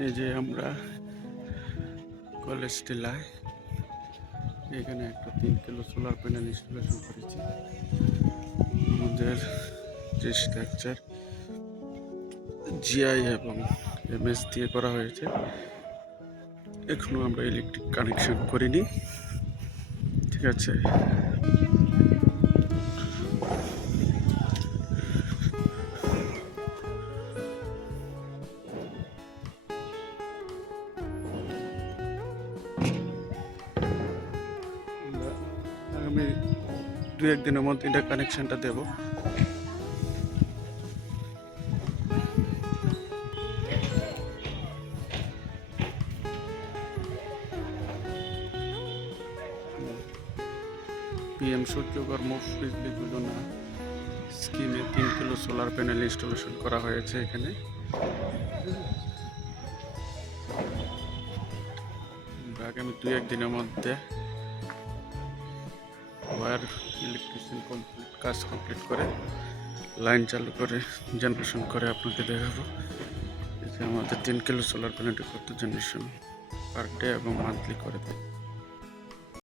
এই যে আমরা কলেজ টিলায় এখানে একটা 3 কিলো সোলার প্যানেল ইনস্টলেশন করেছি। আমাদের যে স্ট্রাকচার জিআই এবং এমএস দিয়ে করা হয়েছে। এখনো আমরা ইলেকট্রিক কানেকশন করিনি, ঠিক আছে। আগামী 2-1 দিনের মধ্যে এটা কানেকশনটা দেব। পিএম সূর্যকর মুফ বিজলি যোজনা স্কিমে 3 কিলো সোলার প্যানেল ইনস্টলেশন করা হয়েছে এখানে। আগামী 2-1 দিনের মধ্যে ওয়ার ইলেকট্রিশিয়ান কাজ কমপ্লিট করে লাইন চালু করে জেনারেশন করে আপনাকে দেখাবো। আমাদের 3 কিলো সোলার প্যানেলটি করতে জেনারেশন পার ডে এবং মান্থলি করে দেয়।